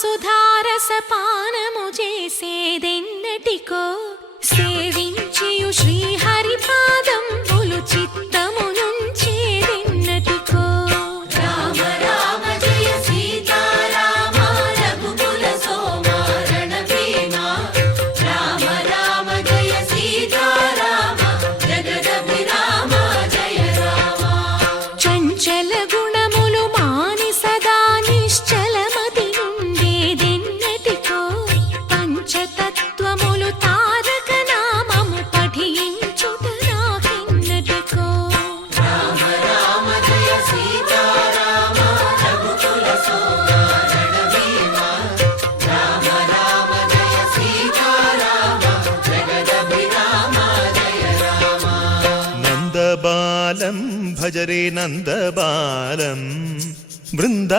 సుధారసపానము చేసేదెన్నటికో సేవించియు శ్రీహరి పాదంబులు చిత్తము నుంచేదెన్నటికో. రామ రామ జయ సీతారామ రఘుకుల సోమ రణభీమ. రామ రామ జయ సీతారామ జగదభిరామ జయ రామ. చంచల గుణములు మాని సదా నిశ్చలమతి నుండేదెన్నటికో పంచతత్వములు తారక నామము పఠించుట నాకెన్నటికో. రామ రామ జయ సీతారామ రఘుకుల సోమ రణభీమ. రామ రామ జయ సీతారామ జగదభిరామ జయ రామ. నందబాలం భజరే నందబాలం బృందా